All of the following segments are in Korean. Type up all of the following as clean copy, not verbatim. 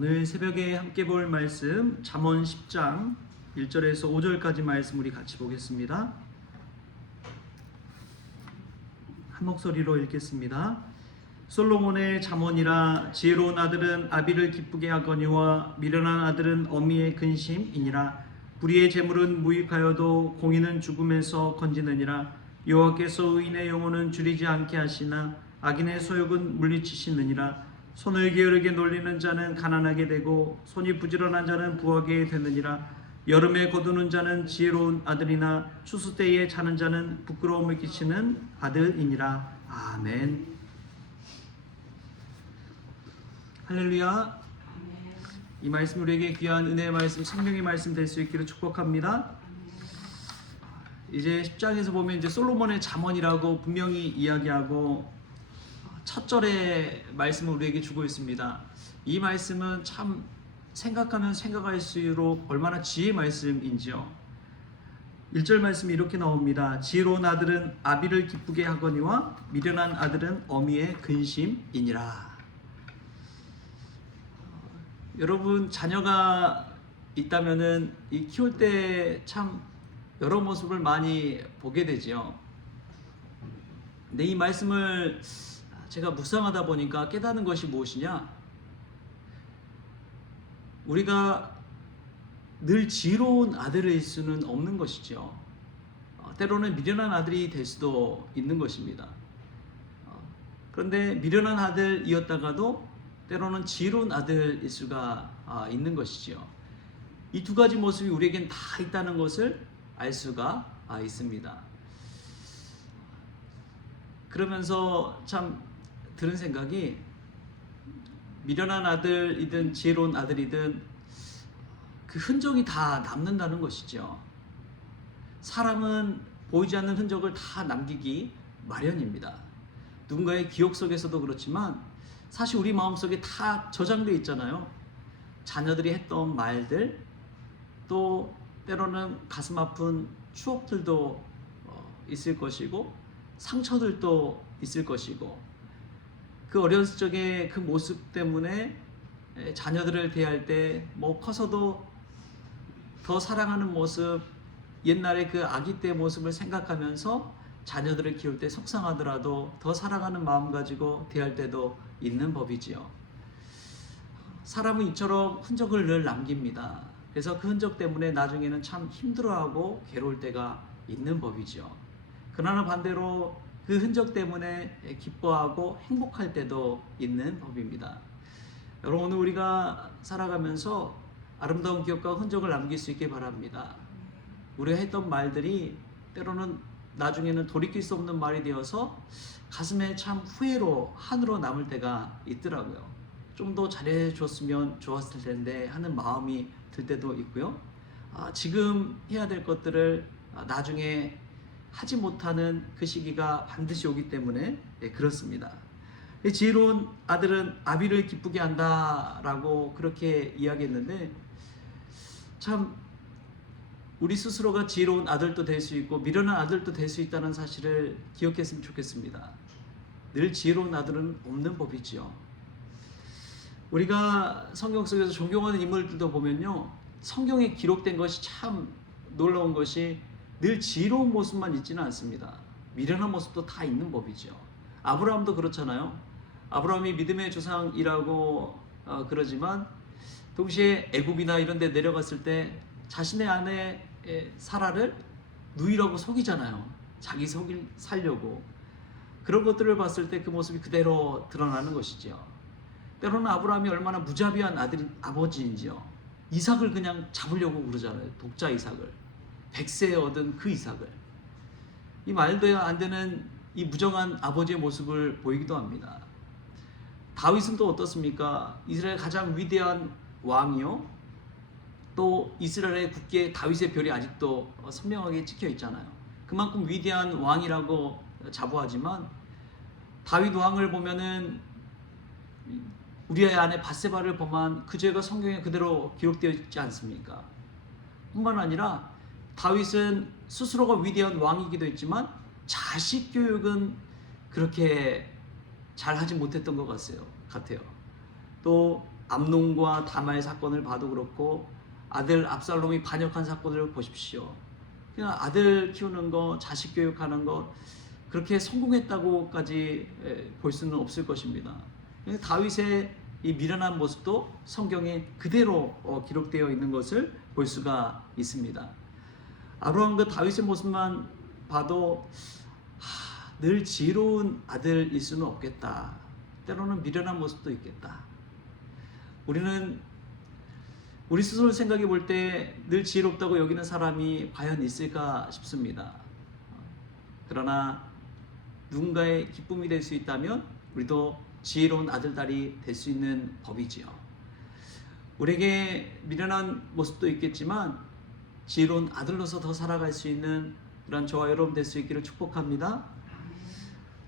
오늘 새벽에 함께 볼 말씀 잠언 10장 1절에서 5절까지 말씀 우리 같이 보겠습니다. 한 목소리로 읽겠습니다. 솔로몬의 잠언이라. 지혜로운 아들은 아비를 기쁘게 하거니와 미련한 아들은 어미의 근심이니라. 불의의 재물은 무익하여도 공의는 죽음에서 건지느니라. 여호와께서 의인의 영혼은 줄이지 않게 하시나 악인의 소욕은 물리치시느니라. 손을 게으르게 놀리는 자는 가난하게 되고 손이 부지런한 자는 부하게 되느니라. 여름에 거두는 자는 지혜로운 아들이나 추수 때에 자는 자는 부끄러움을 끼치는 아들이니라. 아멘. 할렐루야. 이 말씀 우리에게 귀한 은혜의 말씀, 생명의 말씀 될 수 있기를 축복합니다. 이제 10장에서 보면 이제 솔로몬의 잠언이라고 분명히 이야기하고 첫 절의 말씀을 우리에게 주고 있습니다. 이 말씀은 참 생각하면 생각할수록 얼마나 지혜의 말씀인지요. 1절 말씀이 이렇게 나옵니다. 지혜로운 아들은 아비를 기쁘게 하거니와 미련한 아들은 어미의 근심이니라. 여러분, 자녀가 있다면은 이 키울 때 참 여러 모습을 많이 보게 되지요. 근데 이 말씀을 제가 묵상하다 보니까 깨닫는 것이 무엇이냐? 우리가 늘 지혜로운 아들일 수는 없는 것이죠. 때로는 미련한 아들이 될 수도 있는 것입니다. 그런데 미련한 아들이었다가도 때로는 지혜로운 아들일 수가 있는 것이죠. 이 두 가지 모습이 우리에겐 다 있다는 것을 알 수가 있습니다. 그러면서 참 들은 생각이, 미련한 아들이든 지혜로운 아들이든 그 흔적이 다 남는다는 것이죠. 사람은 보이지 않는 흔적을 다 남기기 마련입니다. 누군가의 기억 속에서도 그렇지만 사실 우리 마음속에 다 저장되어 있잖아요. 자녀들이 했던 말들, 또 때로는 가슴 아픈 추억들도 있을 것이고 상처들도 있을 것이고, 그 어렸을 적의 그 모습 때문에 자녀들을 대할 때 뭐 커서도 더 사랑하는 모습, 옛날의 그 아기 때 모습을 생각하면서 자녀들을 키울 때 속상하더라도 더 사랑하는 마음 가지고 대할 때도 있는 법이지요. 사람은 이처럼 흔적을 늘 남깁니다. 그래서 그 흔적 때문에 나중에는 참 힘들어하고 괴로울 때가 있는 법이죠. 그러나 반대로 그 흔적 때문에 기뻐하고 행복할 때도 있는 법입니다. 여러분, 오늘 우리가 살아가면서 아름다운 기억과 흔적을 남길 수 있게 바랍니다. 우리가 했던 말들이 때로는 나중에는 돌이킬 수 없는 말이 되어서 가슴에 참 후회로 한으로 남을 때가 있더라고요. 좀 더 잘해줬으면 좋았을 텐데 하는 마음이 들 때도 있고요. 지금 해야 될 것들을 나중에 하지 못하는 그 시기가 반드시 오기 때문에 그렇습니다. 지혜로운 아들은 아비를 기쁘게 한다라고 그렇게 이야기했는데, 참 우리 스스로가 지혜로운 아들도 될 수 있고 미련한 아들도 될 수 있다는 사실을 기억했으면 좋겠습니다. 늘 지혜로운 아들은 없는 법이지요. 우리가 성경 속에서 존경하는 인물들도 보면요, 성경에 기록된 것이 참 놀라운 것이 늘 지혜로운 모습만 있지는 않습니다. 미련한 모습도 다 있는 법이죠. 아브라함도 그렇잖아요. 아브라함이 믿음의 조상이라고 그러지만 동시에 애굽이나 이런 데 내려갔을 때 자신의 아내 사라를 누이라고 속이잖아요. 자기 살려고. 그런 것들을 봤을 때 그 모습이 그대로 드러나는 것이죠. 때로는 아브라함이 얼마나 무자비한 아버지인지요. 이삭을 그냥 잡으려고 그러잖아요. 독자 이삭을. 100세에 얻은 그 이삭을. 이 말도 안 되는 이 무정한 아버지의 모습을 보이기도 합니다. 다윗은 또 어떻습니까? 이스라엘 가장 위대한 왕이요, 또 이스라엘의 국기에 다윗의 별이 아직도 선명하게 찍혀 있잖아요. 그만큼 위대한 왕이라고 자부하지만 다윗 왕을 보면은 우리의 아내 밧세바를 범한 그 죄가 성경에 그대로 기록되어 있지 않습니까? 뿐만 아니라 다윗은 스스로가 위대한 왕이기도 했지만 자식 교육은 그렇게 잘 하지 못했던 것 같아요. 또 암논과 다마의 사건을 봐도 그렇고 아들 압살롬이 반역한 사건을 보십시오. 그냥 아들 키우는 거, 자식 교육하는 거 그렇게 성공했다고까지 볼 수는 없을 것입니다. 다윗의 이 미련한 모습도 성경에 그대로 기록되어 있는 것을 볼 수가 있습니다. 아브라함과 다윗의 모습만 봐도 늘 지혜로운 아들일 수는 없겠다. 때로는 미련한 모습도 있겠다. 우리는 우리 스스로 생각해 볼 때 늘 지혜롭다고 여기는 사람이 과연 있을까 싶습니다. 그러나 누군가의 기쁨이 될 수 있다면 우리도 지혜로운 아들, 딸이 될 수 있는 법이지요. 우리에게 미련한 모습도 있겠지만 지혜로운 아들로서 더 살아갈 수 있는 그런 저와 여러분 될 수 있기를 축복합니다.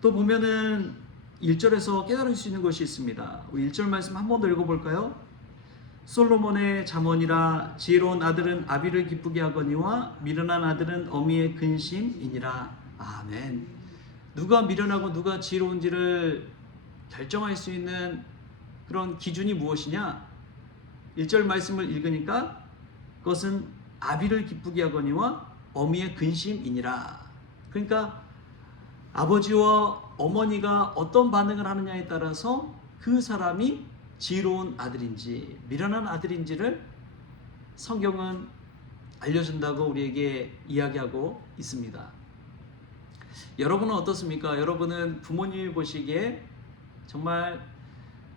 또 보면은 1절에서 깨달을 수 있는 것이 있습니다. 우리 1절 말씀 한 번 더 읽어볼까요? 솔로몬의 잠언이라 지혜로운 아들은 아비를 기쁘게 하거니와 미련한 아들은 어미의 근심이니라. 아멘. 누가 미련하고 누가 지혜로운지를 결정할 수 있는 그런 기준이 무엇이냐? 1절 말씀을 읽으니까 그것은 아비를 기쁘게 하거니와 어미의 근심이니라. 그러니까 아버지와 어머니가 어떤 반응을 하느냐에 따라서 그 사람이 지혜로운 아들인지 미련한 아들인지를 성경은 알려준다고 우리에게 이야기하고 있습니다. 여러분은 어떻습니까? 여러분은 부모님이 보시기에 정말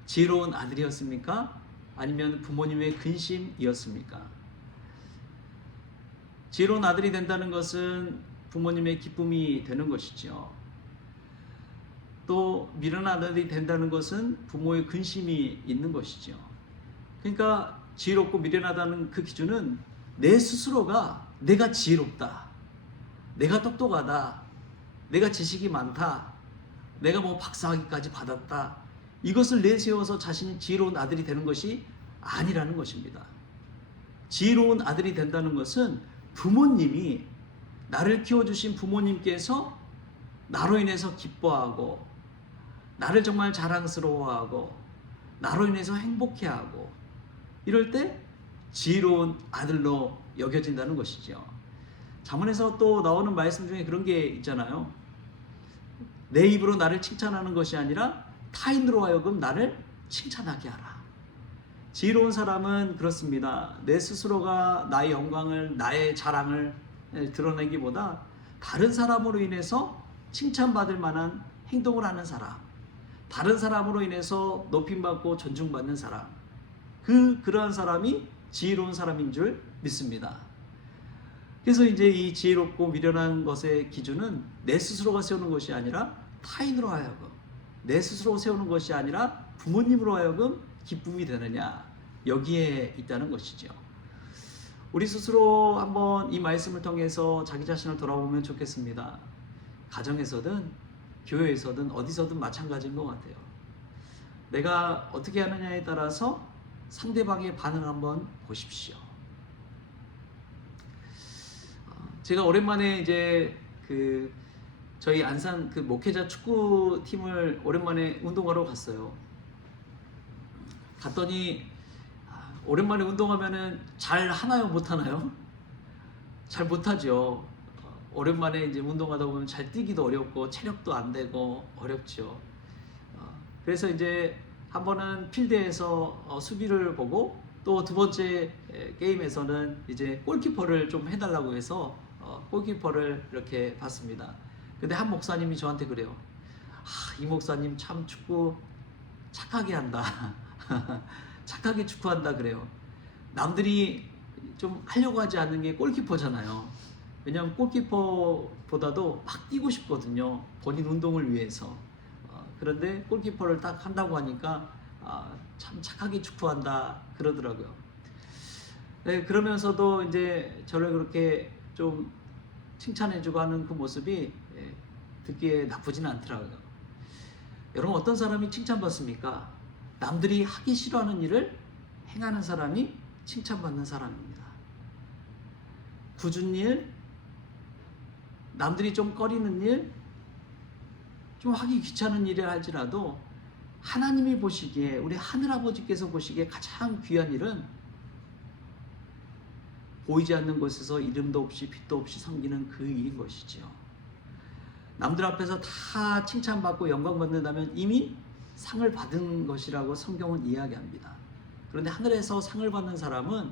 지혜로운 아들이었습니까? 아니면 부모님의 근심이었습니까? 지혜로운 아들이 된다는 것은 부모님의 기쁨이 되는 것이죠. 또 미련한 아들이 된다는 것은 부모의 근심이 있는 것이죠. 그러니까 지혜롭고 미련하다는 그 기준은 내 스스로가 내가 지혜롭다, 내가 똑똑하다, 내가 지식이 많다, 내가 뭐 박사학위까지 받았다, 이것을 내세워서 자신이 지혜로운 아들이 되는 것이 아니라는 것입니다. 지혜로운 아들이 된다는 것은 부모님이, 나를 키워주신 부모님께서 나로 인해서 기뻐하고 나를 정말 자랑스러워하고 나로 인해서 행복해하고 이럴 때 지혜로운 아들로 여겨진다는 것이죠. 잠언에서 또 나오는 말씀 중에 그런 게 있잖아요. 내 입으로 나를 칭찬하는 것이 아니라 타인으로 하여금 나를 칭찬하게 하라. 지혜로운 사람은 그렇습니다. 내 스스로가 나의 영광을, 나의 자랑을 드러내기보다 다른 사람으로 인해서 칭찬받을 만한 행동을 하는 사람, 다른 사람으로 인해서 높임받고 존중받는 사람, 그러한 사람이 지혜로운 사람인 줄 믿습니다. 그래서 이제 이 지혜롭고 미련한 것의 기준은 내 스스로가 세우는 것이 아니라 타인으로 하여금, 내 스스로 세우는 것이 아니라 부모님으로 하여금 기쁨이 되느냐, 여기에 있다는 것이죠. 우리 스스로 한번 이 말씀을 통해서 자기 자신을 돌아보면 좋겠습니다. 가정에서든 교회에서든 어디서든 마찬가지인 것 같아요. 내가 어떻게 하느냐에 따라서 상대방의 반응을 한번 보십시오. 제가 오랜만에 이제 저희 안산 목회자 축구팀을 오랜만에 운동하러 갔어요. 갔더니 오랜만에 운동하면은 잘 하나요, 못 하나요? 잘 못하죠. 오랜만에 이제 운동하다 보면 잘 뛰기도 어렵고 체력도 안 되고 어렵죠. 그래서 이제 한 번은 필드에서 수비를 보고 또 두 번째 게임에서는 이제 골키퍼를 좀 해달라고 해서 골키퍼를 이렇게 봤습니다. 근데 한 목사님이 저한테 그래요. 이 목사님 참 축구 착하게 한다. 착하게 축구한다 그래요. 남들이 좀 하려고 하지 않는 게 골키퍼잖아요. 왜냐하면 골키퍼보다도 막 뛰고 싶거든요. 본인 운동을 위해서. 그런데 골키퍼를 딱 한다고 하니까 참 착하게 축구한다 그러더라고요. 네, 그러면서도 이제 저를 그렇게 좀 칭찬해주고 하는 그 모습이 듣기에 나쁘지는 않더라고요. 여러분, 어떤 사람이 칭찬받습니까? 남들이 하기 싫어하는 일을 행하는 사람이 칭찬받는 사람입니다. 굳은 일, 남들이 좀 꺼리는 일, 좀 하기 귀찮은 일을 할지라도 하나님이 보시기에, 우리 하늘아버지께서 보시기에 가장 귀한 일은 보이지 않는 곳에서 이름도 없이 빛도 없이 섬기는 그 일인 것이지요. 남들 앞에서 다 칭찬받고 영광받는다면 이미 상을 받은 것이라고 성경은 이야기합니다. 그런데 하늘에서 상을 받는 사람은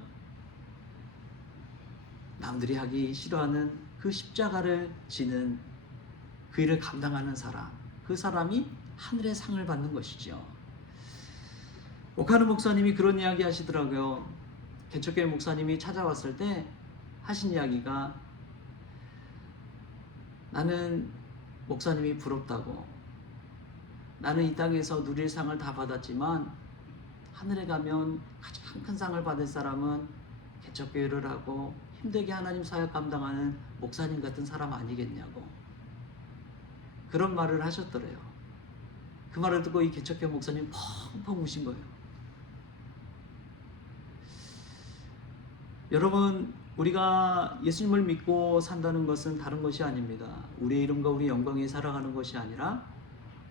남들이 하기 싫어하는 그 십자가를 지는 그 일을 감당하는 사람, 그 사람이 하늘의 상을 받는 것이죠. 오카노 목사님이 그런 이야기 하시더라고요. 개척교회 목사님이 찾아왔을 때 하신 이야기가, 나는 목사님이 부럽다고, 나는 이 땅에서 누릴 상을 다 받았지만 하늘에 가면 가장 큰 상을 받을 사람은 개척교회를 하고 힘들게 하나님 사역 감당하는 목사님 같은 사람 아니겠냐고 그런 말을 하셨더래요. 그 말을 듣고 이 개척교회 목사님 펑펑 우신 거예요. 여러분, 우리가 예수님을 믿고 산다는 것은 다른 것이 아닙니다. 우리의 이름과 우리 영광에 살아가는 것이 아니라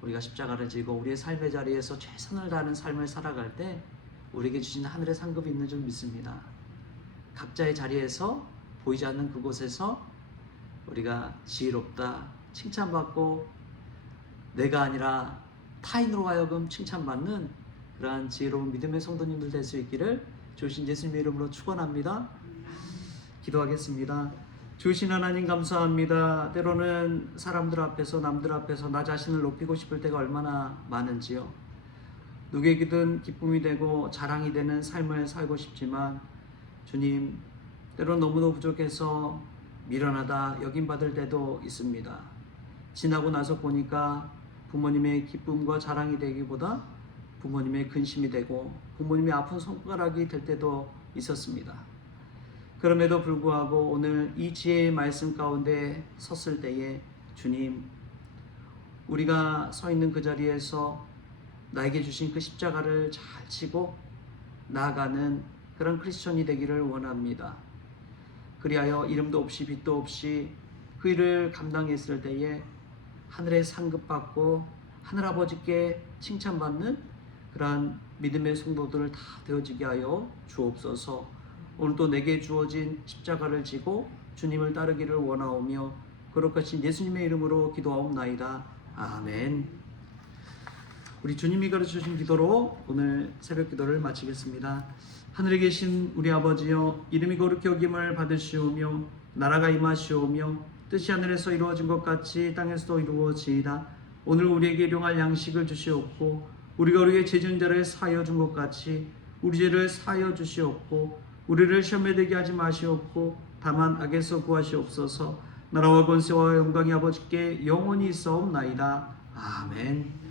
우리가 십자가를 지고 우리의 삶의 자리에서 최선을 다하는 삶을 살아갈 때 우리에게 주신 하늘의 상급이 있는 줄 믿습니다. 각자의 자리에서 보이지 않는 그곳에서 우리가 지혜롭다 칭찬받고, 내가 아니라 타인으로 하여금 칭찬받는 그러한 지혜로운 믿음의 성도님들 될 수 있기를 주신 예수님의 이름으로 축원합니다. 기도하겠습니다. 주신 하나님 감사합니다. 때로는 사람들 앞에서, 남들 앞에서 나 자신을 높이고 싶을 때가 얼마나 많은지요. 누구에게든 기쁨이 되고 자랑이 되는 삶을 살고 싶지만 주님, 때로는 너무도 부족해서 미련하다 여김받을 때도 있습니다. 지나고 나서 보니까 부모님의 기쁨과 자랑이 되기보다 부모님의 근심이 되고 부모님의 아픈 손가락이 될 때도 있었습니다. 그럼에도 불구하고 오늘 이 지혜의 말씀 가운데 섰을 때에 주님, 우리가 서 있는 그 자리에서 나에게 주신 그 십자가를 잘 지고 나아가는 그런 크리스천이 되기를 원합니다. 그리하여 이름도 없이 빛도 없이 그 일을 감당했을 때에 하늘의 상급받고 하늘아버지께 칭찬받는 그러한 믿음의 성도들 다 되어지게 하여 주옵소서. 오늘도 내게 주어진 십자가를 지고 주님을 따르기를 원하오며 거룩하신 예수님의 이름으로 기도하옵나이다. 아멘. 우리 주님이 가르쳐주신 기도로 오늘 새벽 기도를 마치겠습니다. 하늘에 계신 우리 아버지여, 이름이 거룩히 여김을 받으시오며 나라가 임하시오며 뜻이 하늘에서 이루어진 것 같이 땅에서도 이루어지이다. 오늘 우리에게 일용할 양식을 주시옵고 우리가 우리에게 죄 지은 자를 사하여 준 것 같이 우리 죄를 사하여 주시옵고 우리를 시험에 들게 하지 마시옵고 다만 악에서 구하시옵소서. 나라와 권세와 영광이 아버지께 영원히 있사옵나이다. 아멘.